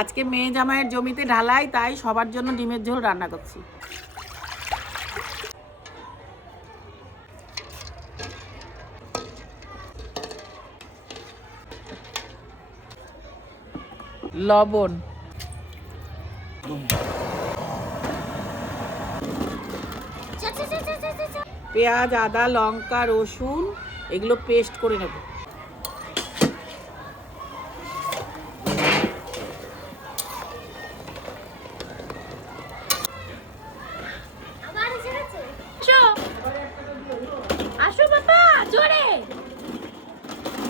আজকে মেয়ে জামাইয়ের জমিতে ঢালাই, তাই সবার জন্য ডিমের ঝোল রান্না করছি। লবণ, পেঁয়াজ, আদা, লঙ্কা, রসুন এগুলো পেস্ট করে নেব। আসো বাবা, জোরে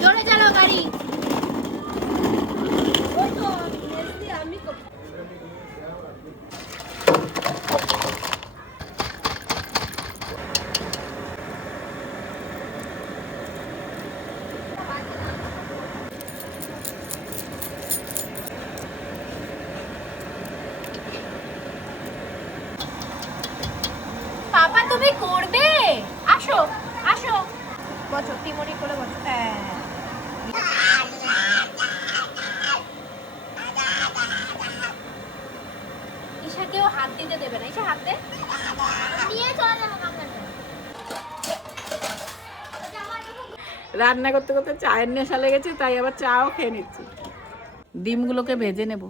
জোরে চালাও গাড়ি। পাপা তুমি করবে, আসো আসো, বসো টিমনি করে বসো। হ্যাঁ ঈশাকেও হাত দিতে দেবে না। ঈশা হাত দে, নিয়ে চলে যাবো কামড়াতে। রান্না করতে করতে চায়ের নেশা লেগেছে, তাই আবার চাও খেয়ে নিচ্ছি। ডিমগুলোকে ভেজে নেব।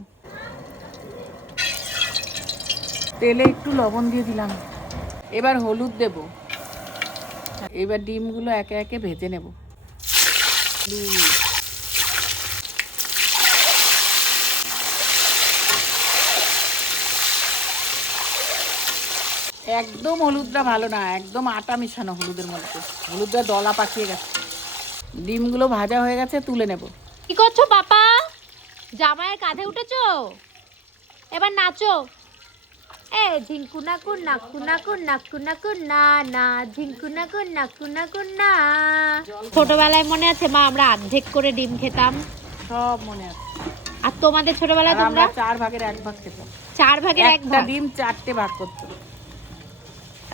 তেলে একটু লবণ দিয়ে দিলাম, এবার হলুদ দেব। এবার ডিমগুলো একে একে ভেজে নেব। একদম হলুদটা ভালো না, একদম আটা মিশানো হলুদের মধ্যে, হলুদটা দলা পাকিয়ে গেছে। ডিমগুলো ভাজা হয়ে গেছে, তুলে নেব। কি করছো পাপা? জামাইয়ের কাঁধে উঠেছো, এবার নাচো। এ ঝিঙ্কু নাকু নাকু নাকু নাকু নাকু না না, ঝিঙ্কু নাকু নাকু নাকু না। ছোটবেলায় মনে আছে মা, আমরা অর্ধেক করে ডিম খেতাম, সব মনে আছে। আর তোমাদের ছোটবেলায় তোমরা 4 ভাগের 1 ভাগ খেতাম। 4 ভাগের 1 একটা ভাগ। ডিম 4টে ভাগ করতো।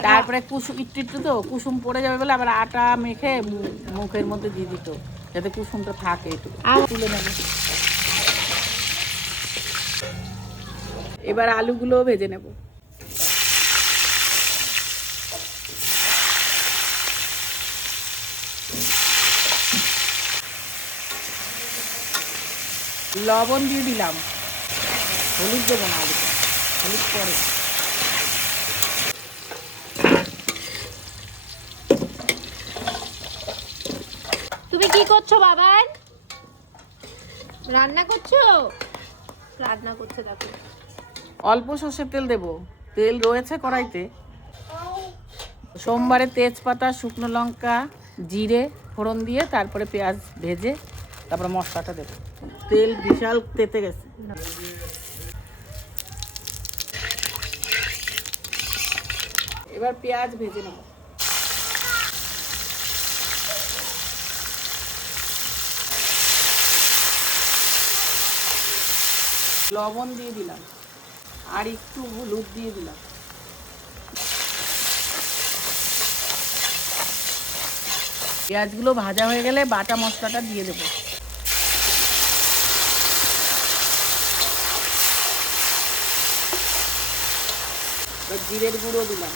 তারপরে কুসুম একটু একটু তো কুসুম পড়ে যাবে বলে আবার আটা মেখে মুখের মধ্যে দিয়ে দিত, যাতে কুসুমটা থাকে। একটু তুলে নেব। এবার আলুগুলো ভেজে নেব। লবণ দিয়ে দিলাম, হলুদ দেবো না, আলুতে হলুদ পরে। তুমি কি করছো বাবান? রান্না করছো? রান্না করছে দেখো। অল্প সর্ষের তেল দেব, তেল রয়েছে কড়াইতে। সোমবারে তেজপাতা, শুকনো লঙ্কা, জিরে ফোড়ন দিয়ে তারপরে পেঁয়াজ ভেজে তারপরে মশলাটা দেবো। তেল বিশাল তেতে গেছে। এবার পেঁয়াজ ভেজে নেব। লবণ দিয়ে দিলাম, আর একটু হলুদ দিয়ে দিলাম। পেঁয়াজগুলো ভাজা হয়ে গেলে বাটা মশলাটা দিয়ে দেবো। জিরের গুঁড়ো দিলাম,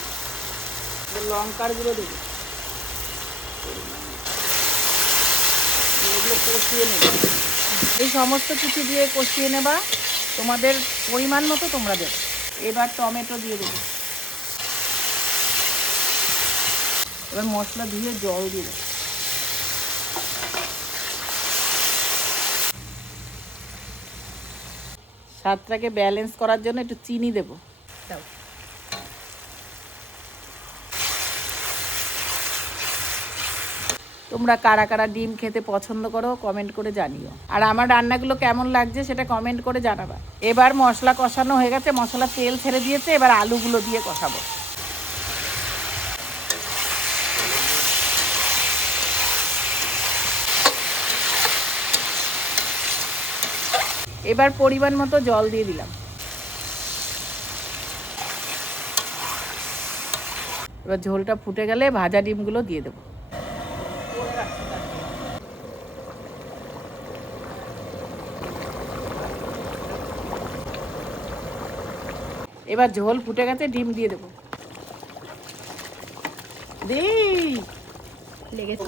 লঙ্কার গুঁড়ো দেবো। এগুলো কষিয়ে নেব। এই সমস্ত কিছু দিয়ে কষিয়ে নেবা, তোমাদের পরিমাণ মতো তোমরা দেবে। এবার টমেটো দিয়ে দেবো। এবার মশলা ধুয়ে জল দিয়ে দেবো। স্বাদটাকে ব্যালেন্স করার জন্য একটু চিনি দেবো। তোমরা কারা কারা ডিম খেতে পছন্দ করো কমেন্ট করে জানিও, আর আমার রান্নাগুলো কেমন লাগছে সেটা কমেন্ট করে জানাবা। এবার মশলা কষানো হয়ে গেছে, মশলা তেল ছেড়ে দিয়েছে, এবার আলুগুলো দিয়ে কষাবো। এবার পরিমাণ মতো জল দিয়ে দিলাম। এবার ঝোলটা ফুটে গেলে ভাজা ডিমগুলো দিয়ে দেবো। এবার ঝোল ফুটে গেছে, ডিম দিয়ে দেবো। দিই লেগেছে।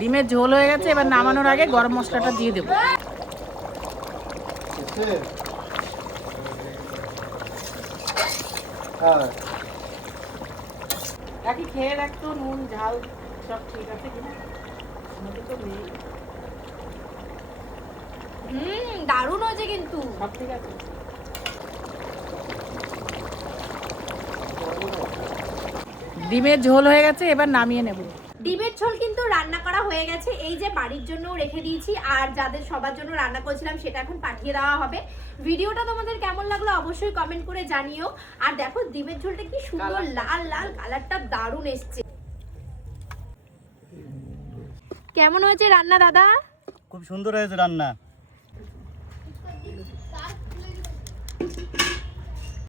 ডিমের ঝোল হয়ে গেছে, এবার নামানোর আগে গরম মশলাটা দিয়ে দেবো। কাকি খেয়ে দেখতো নুন ঝাল সব ঠিক আছে কিনা। তো নেই, দারুণ হয়েছে কিন্তু। সব ঠিক আছে। ডিমের ঝোল হয়ে গেছে, এবার নামিয়ে নেব। ডিমের ঝোল কিন্তু রান্না করা হয়ে গেছে। এই যে বাড়ির জন্য রেখে দিয়েছি, আর যাদের সবার জন্য রান্না করেছিলাম সেটা এখন পাঠিয়ে দেওয়া হবে। ভিডিওটা তোমাদের কেমন লাগলো অবশ্যই কমেন্ট করে জানিও। আর দেখো ডিমের ঝোলটা কি সুন্দর লাল লাল কালারটা দারুণ এসছে। কেমন হয়েছে রান্না দাদা? খুব সুন্দর হয়েছে রান্না।